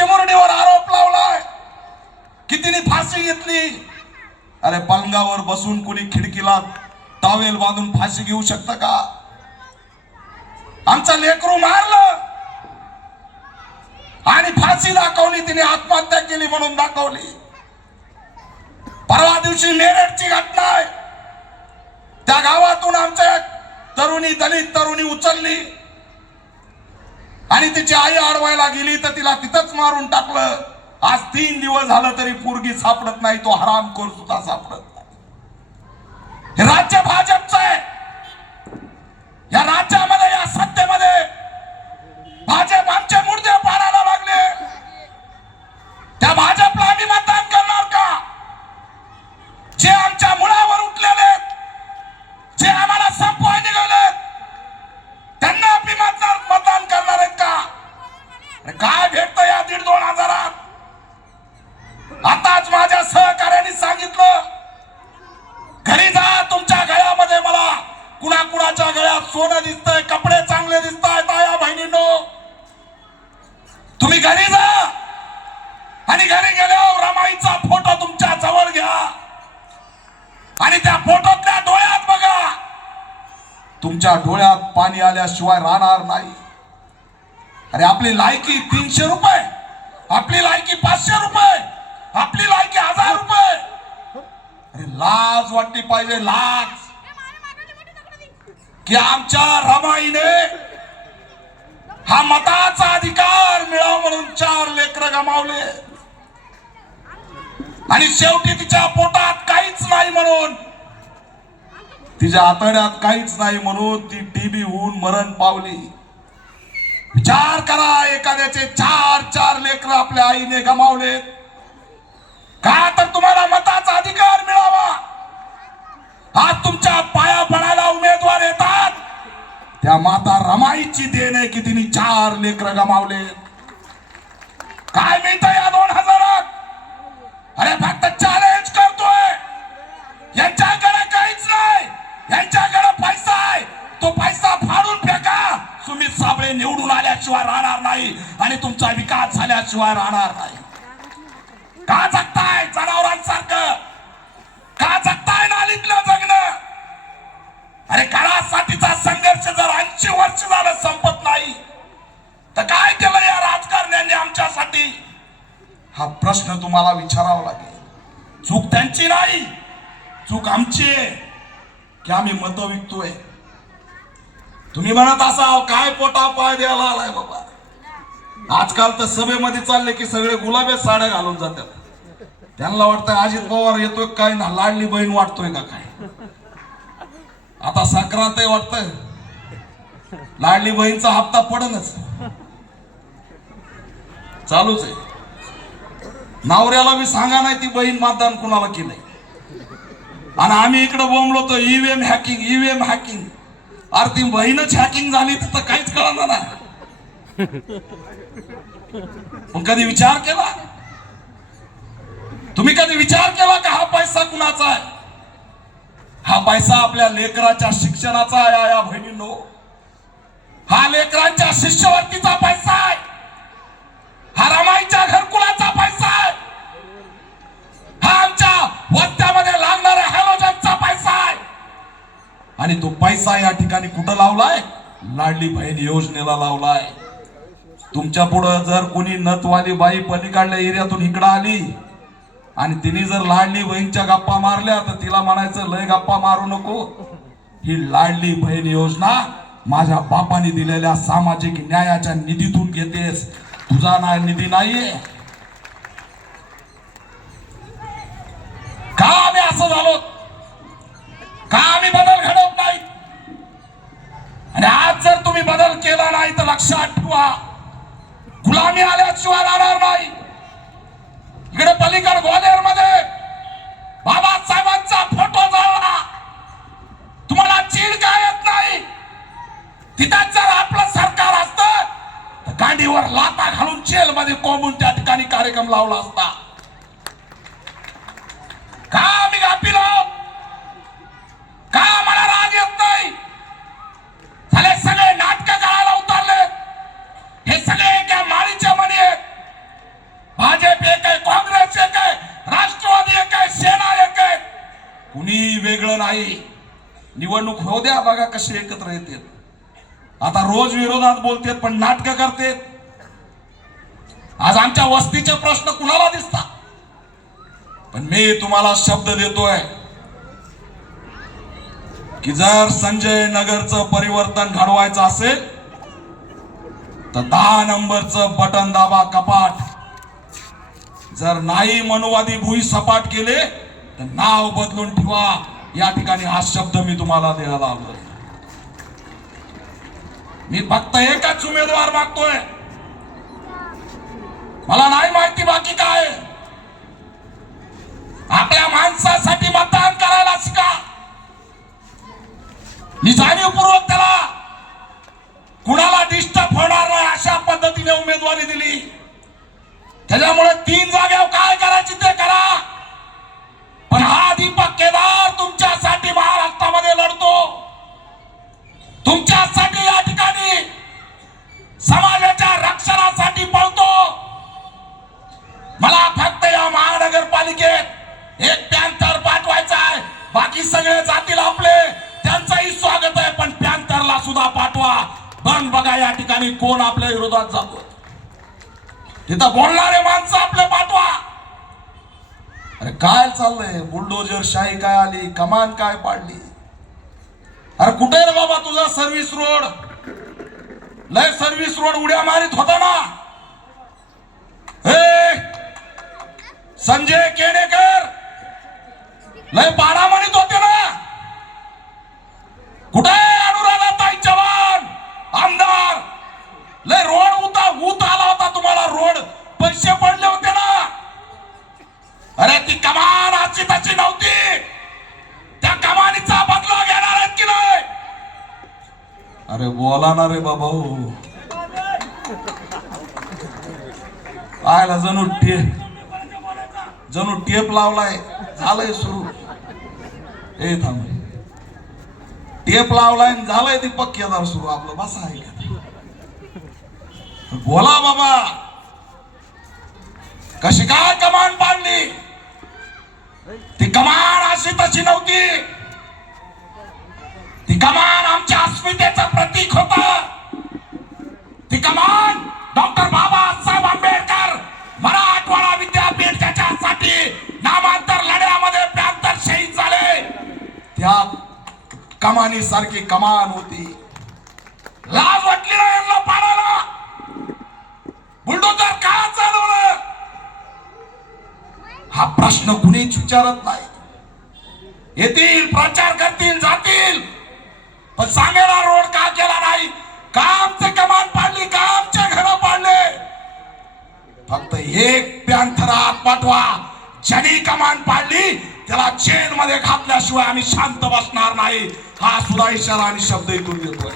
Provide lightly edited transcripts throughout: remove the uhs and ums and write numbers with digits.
चिमुरडीवर आरोप लावलाय की तिने फाशी घेतली. अरे पलंगावर बसून कुणी खिडकीला टॉवेल बांधून फाशी घेऊ शकतं का? आमचं लेकरू मारलं आणि फाशी दाखवली, तिने आत्महत्या केली म्हणून दाखवली. परवा दिवशी मेरठची घटना आहे. त्या गावातून आमच्या तरुणी, दलित तरुणी उचलली आणि तिची आई अडवायला गेली तर तिला तिथंच मारून टाकलं. आज 3 दिवस झालं तरी पोरगी सापडत नाही, तो हरामखोर सुद्धा सापडत नाही. हे राज्य भाजपचं आहे. या राज्यामध्ये, या सत्तेमध्ये भाजप आमचे मुर्दे पाडायला लागले. त्या भाजपला आम्ही मतदान करणार का? जे आमच्या मुळावर उठलेले, जे आम्हाला संपवाय निघाले, त्यांना आम्ही मतदान करणार आहेत का? काय भेटतं या 1,500-2 हजारात? आताच माझ्या सहकार्याने सांगितलं, घरी जा, तुमच्या गळ्यामध्ये मला कुणाकुणाच्या गळ्यात सोनं दिसतंय, कपडे चांगले दिसतायत. आया बहिणींनो, तुम्ही घरी जा आणि घरी गेल्यावर रमाईचा फोटो तुमच्या जवळ घ्या आणि त्या फोटोतल्या डोळ्यात बघा. तुमच्या डोळ्यात पाणी आल्याशिवाय राहणार नाही. अरे आपली लायकी 300 रुपये, आपली लायकी 500 रुपये, आपली लायकी 1000 रुपये. अरे लाज वाटली पाहिजे, लाज, की आमच्या रमाईने हा मताचा अधिकार मिळावा म्हणून 4 लेकरं गमावले आणि शेवटी तिच्या पोटात काहीच नाही म्हणून, तिच्या आतड्यात काहीच नाही म्हणून ती टीबी होऊन मरण पावली. विचार करा, एखाद्याचे 4 लेकरं आपल्या आईने गमावले का? तर तुम्हाला मताचा अधिकार मिळावा. आज तुमच्या पाया पडायला उमेदवार येतात, त्या माता रमाईची देण आहे की तिने 4 लेकरं गमावले. काय मिळतं या 2 हजारात? अरे फक्त चॅलेंज करतोय. यांच्याकडे काहीच नाही, यांच्याकडे पैसा आहे, तो पैसा फाडून फेका. सुमित साबळे निवडून आल्याशिवाय राहणार नाही आणि तुमचा विकास झाल्याशिवाय राहणार नाही. का जगताय जनावरांसारखं? का जगताय नालीतलं जगणं? अरे घरासाठीचा संघर्ष जर 80 वर्ष झालं संपत नाही तर काय केलं या राजकारण्यांनी आमच्यासाठी? हा प्रश्न तुम्हाला विचारावा लागेल. चूक त्यांची नाही, चूक आमची आहे की आम्ही मतं विकतोय. तुम्ही म्हणत असाल काय पोटा पाय द्यायला आलाय बाबा. आजकाल तर सभेमध्ये चालले की सगळे गुलाबी साड्या घालून जातात. त्यांना वाटतं अजित पवार येतोय काय ना, लाडली बहीण वाटतोय का काय. आता संक्रांत आहे वाटतंय, लाडली बहीणचा हप्ता पडनच, चालूच आहे. नवऱ्याला मी सांगा नाही ती बहीण मतदान कुणाला केलंय आणि आम्ही इकडे बोंबलो तो ईव्हीएम हॅकिंग, ईव्हीएम हॅकिंग. अरे ती बहीणच हॅकिंग झाली तर काहीच कळणार ना. पण कधी विचार केला? तुम्ही कधी विचार केला का हा पैसा कुणाचा आहे? हा पैसा आपल्या लेकराच्या शिक्षणाचा आहे. या बहिणींनो, हा लेकरांच्या शिष्यवृत्तीचा पैसा आहे, हा रमाईच्या घरकुलाचा पैसा आहे, हा आमच्या वस्त्यामध्ये लागणाऱ्या हॅलोजनचा पैसा आहे. आणि तो पैसा या ठिकाणी कुठं लावलाय? लाडली बहीण योजनेला लावलाय. तुमच्या पुढं जर कोणी नतवाली बाई पलीकडल्या एरियातून इकडं आली आणि तिने जर लाडली बहीणच्या गप्पा मारल्या तर तिला म्हणायचं लय गप्पा मारू नको. ही लाडली बहीण योजना माझ्या बापाने दिलेल्या सामाजिक न्यायाच्या निधीतून घेतेस, तुझा निधी नाहीये का? आम्ही असं झालो का? आम्ही बदल घडवत नाही. आणि आज जर तुम्ही बदल केला नाही तर लक्षात ठेवा, गुलामी आल्याशिवाय राहणार नाही. इकडे पलीकडे ग्वालेर मध्ये बाबासाहेबांचा फोटो जाळला, तुम्हाला चीड काय येत नाही? तिथं जर आपलं सरकार असतं तर गाडीवर लाता घालून जेल मध्ये कोंबून त्या ठिकाणी कार्यक्रम लावला असता. का आम्ही गाफील आहोत? का आम्हाला राग येत नाही? झाले सगळे नाटक करायला उतरले, हे सगळे एका माळीच्या मणी आहेत. निवडणूक होऊ द्या, बघा कसे एकत्र येते. आता रोज विरोधात बोलतेत पण नाटक करतेत. आज आमच्या वस्तीचे प्रश्न कुणाला दिसतात? पण मी तुम्हाला शब्द देतोय की जर संजय नगरचं परिवर्तन घडवायचं असेल तर 10 नंबरचं बटन दाबा कपाट. जर नाही मनुवादी भुई सपाट केले तर नाव बदलून ठेवा. या ठिकाणी हा शब्द मी तुम्हाला द्यायला आलोय. मी फक्त एकच उमेदवार मागतोय. मला नाही माहिती बाकी काय. आपल्या माणसासाठी मतदान करायला शिका. मी जाणीवपूर्वक त्याला कुणाला डिस्टर्ब होणार नाही अशा पद्धतीने उमेदवारी दिली. त्याच्यामुळे 3 जागेवर काय करायची ते करा. पण हा दीपक केदार तुमच्यासाठी महाराष्ट्रामध्ये लढतो. तुमच्यासाठी या ठिकाणी समाजाच्या रक्षणासाठी पळतो. मला फक्त या महानगरपालिकेत एक पॅन्थर पाठवायचा आहे. बाकी सगळे जातील आपले, त्यांचंही स्वागत आहे. पण पॅन्थरला सुद्धा पाठवा. पण बघा या ठिकाणी कोण आपल्या विरोधात जातो. तिथं बोलणारे माणसं आपले पाठवा. अरे काय चाललंय? बुलडोजर शाही काय आली, कमान काय पाडली. अरे कुठे रे बाबा तुझा सर्व्हिस रोड? लय सर्व्हिस रोड उड्या मारित होता ना. संजय केणेकर लय बारा म्हणत होते ना. कुठे अनुराधाताई चव्हाण आमदार? लय रोड ऊत आला होता तुम्हाला. रोड पैसे पडले होते ना. अरे ती कमान अशी तशी नव्हती. त्या कमानीचा बदला घेणार आहेत की नाही? अरे बोला ना रे बाबा. आयला जणू टेप लावलाय. झालंय सुरू. ए थांब. टेप लावलाय झालंय दीपक केदार सुरू आपलं. बसा आहे बोला बाबा. कशी काय कमान पाडली? ती कमान अशी तशी नव्हती. ती कमान आमच्या अस्मितेचं प्रतीक होता. ती कमान डॉक्टर बाबासाहेब आंबेडकर मराठवाडा विद्यापीठ त्याच्यासाठी नामांतर लढ्यामध्ये 72 शहीद झाले. त्या कमानी सारखी कमान होती. लाज वाटली ना यांना पाडायला? बुलडोजर का चालवलं? हा प्रश्न कुणीच विचारत नाही. येतील, प्रचार करतील, जातील, पण सांगेला रोड का केला नाही? का आमचे कमान पाडली? का आमचे घर पाडले? फक्त एक पॅन्थर आत पाठवा. ज्यांनी कमान पाडली त्याला जेल मध्ये घातल्याशिवाय आम्ही शांत बसणार नाही. हा सुद्धा इशारा आणि शब्द इथून देतोय.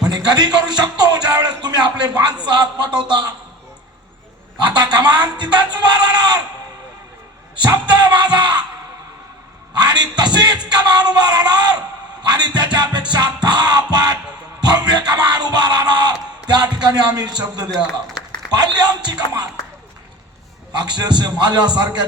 पण हे कधी करू शकतो? ज्यावेळेस तुम्ही आपले माणसं आत पाठवता. आता कमान तिथंच उभा राहणार. शब्द माझा. आणि तशीच कमान उभा राहणार. आणि त्याच्यापेक्षा 10 पट भव्य कमान उभा राहणार. त्या ठिकाणी आम्ही शब्द द्यायला पाडली आमची कमान. अक्षरशः माझ्या सारख्या